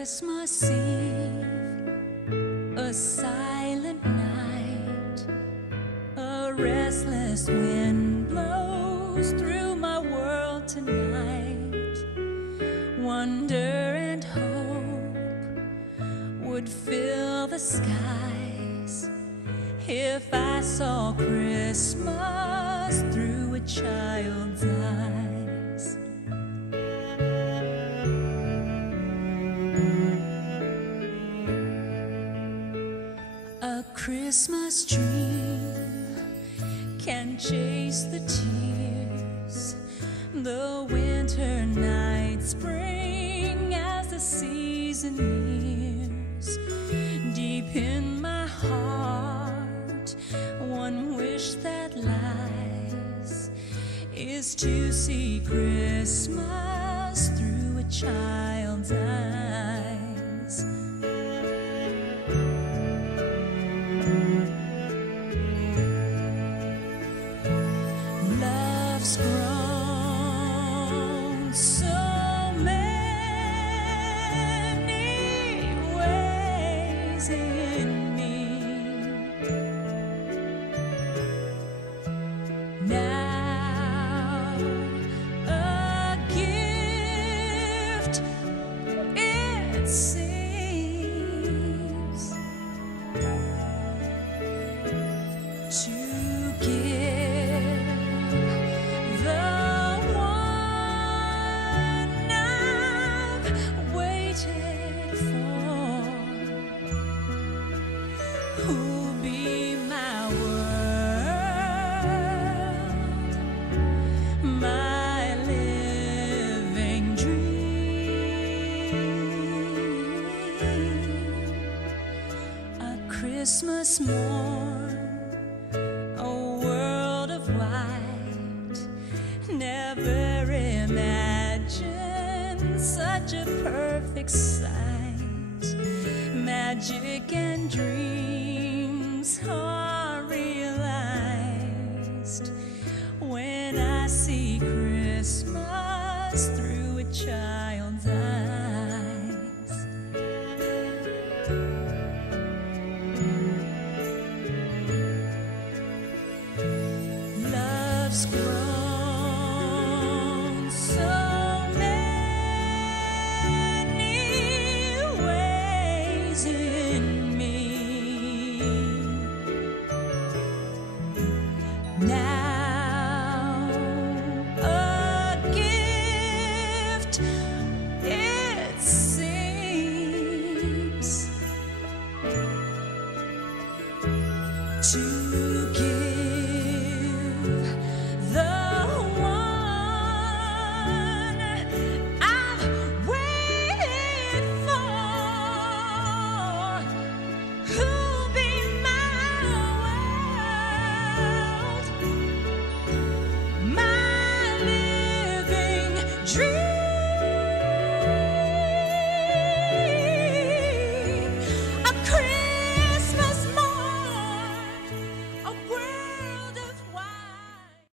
Christmas Eve, a silent night, a restless wind blows through my world tonight. Wonder and hope would fill the skies if I saw Christmas through a child's eyes. A Christmas dream can chase the tears the winter nights bring as the season nears. Deep in my heart, one wish that lies is to see Christmas through a child's eyes. Love's grown so many ways in me. Now a gift it seems to give the one I've waited for, who'll be my world, my living dream. A Christmas morn, a world of white, never imagined such a perfect sight. Magic and dreams are realized when I see Christmas through a child's eyes. Love's grown so many ways in me. Now a gift it seems to give